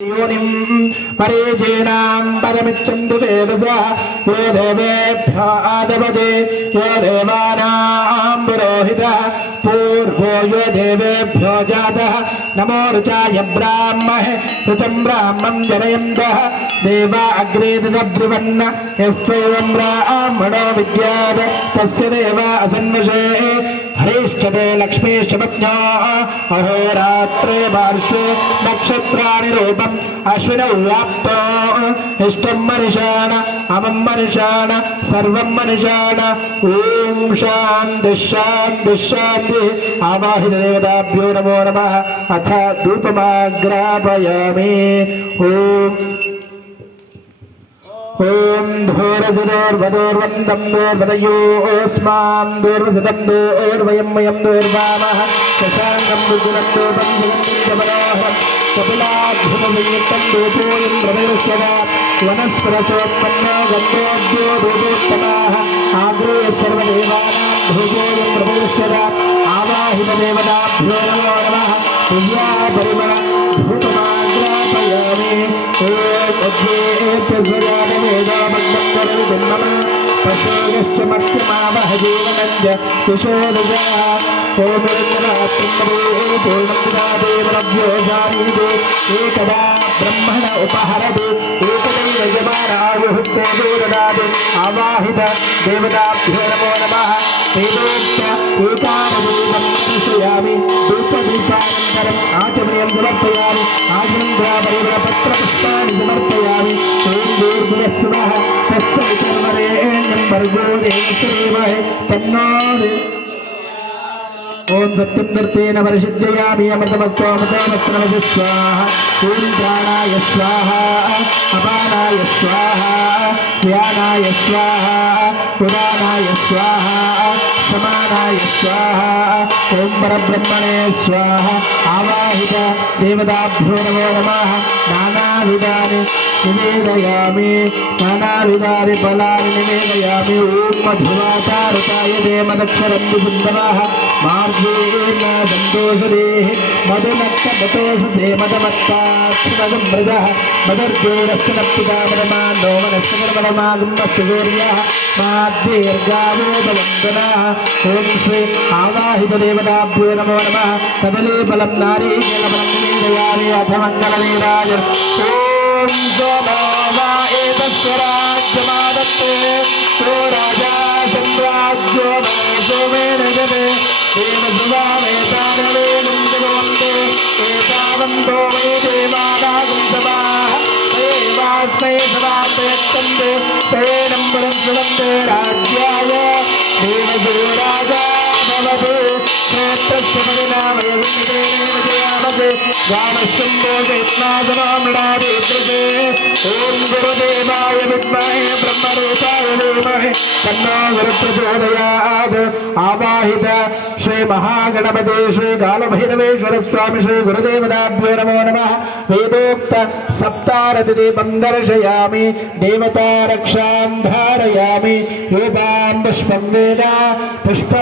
योनिं परेजेनां परमिच्छन्तु वेदसा यो देवेभ्यो आदवदे यो देवानां पुरोहितः पूर्वो यो देवेभ्यो जातः नमो रुचाय ब्राह्मणे रुचं ब्राह्मं जनयन्तः देवा अग्रे तद्ब्रुवन् यस्त्वैवं ब्राह्मणो विद्यात् तस्य देवा असन्विषे हरिश्चते लक्ष्मीश्च पत्न्यो अहोरात्रे पार्श्वे नक्षत्राणि रूपम् अश्विनौ व्याप्तो इष्टं मनुषाण अमं मनुषाण सर्वं मनुषाण ॐ शान्तिः शान्तिः शान्तिः आवाहितदेवताभ्यो नमो नमः अथ धूपमाग्रापयामि ॐ धूरसदोर्वदोर्वन्दं दोर्वदयोस्मां दोर्वसदं दोर्वयं वयं दोर्वामः शशाङ्कं मृदुलं दोपं सुगन्धिं कपिलाद्भुतसंयुक्तं दोपोऽयं प्रवेश्यदा वनस्परसोत्पन्नो गन्धोऽद्यो दोपोत्तमाः आग्रे सर्वदेवानां भोजोऽयं प्रवेश्यदा आवाहितदेवताभ्यो नमो नमः दिव्यापरिमळ धूपमाग्रापयामि पशोश्च मत्यमावह जीवनञ्च कुशोदजा पूर्णं एकदा ब्रह्मण उपहरति एकदैव यजमानायुस्ते ददाति आवाहित देवताभ्यो नमो नमः वेदोक्त एकादीपं दर्शयामि धूपदीपानन्तरम् आचमनीयं समर्पयामि आचमन्त्रापरिमलपत्रपुष्पाणि समर्पयामि ॐ दूर्गुणस्वः तस्य विकर्मरेण्यं भर्गो देवश्रीमहे तन्नो ओम सत्यं दर्तेन वर्षिद्ययामि अमृतमस्तु अमृतमस्त्रमसि स्वाहा ॐ प्राणाय स्वाहा अपानाय स्वाहा व्यानाय स्वाहा उदानाय स्वाहा समानाय स्वाहा ॐ परब्रह्मणे स्वाहा आवाहित देवताभ्यो नमो नमः नानाविधानि निवेदयामि नानाविधानि फलानि निवेदयामि ॐ मधुवाचारुताय देमदक्षरं विसुन्दवः मार्गेण सन्तोषदेः मधुनक्तमतोषसे मदमत्तात्मगमृगः मदर्गोरस्य नप्तिकामरमान्दो मनस्सकर्मणमागुम्बस्सूर्यः माद्दीर्घावोपवन्दनाः ॐ श्री आवाहितदेवताभ्यो नमो नमः कदलीफलं नारीकेलफलं निवेदयामि अथ मङ्गलनीराय ॐ सोमो वा एतस्य राज्यमादत्ते सो राजा सम्राज्यो मे सोमेन जते देवसुवामेतानवेनुन्दवन्ते एतावन्तो मे देवानागुं सभाः देवास्मै सभाप्रयच्छन्ते तेनं परं सुवन्ते राज्याय देवसो राजा भवतु क्षेत्रस्य परिणामयन्तेनेन जयामसे गामशम्भोषेत्नासमामृणादेद्रसे ॐ गुरुदेवाय विद्महे ब्रह्मरूपाय धीमहि तन्नो गुरुप्रचोदयात् आवाहित श्री महागणपते श्री कालभैरवेश्वर स्वामी श्री गुरुदेवताभ्यो नमो नमः वेदोक्त सप्तारतिदीपं दर्शयामि देवता रक्षां धारयामि रूपां पुष्पं वेद पुष्प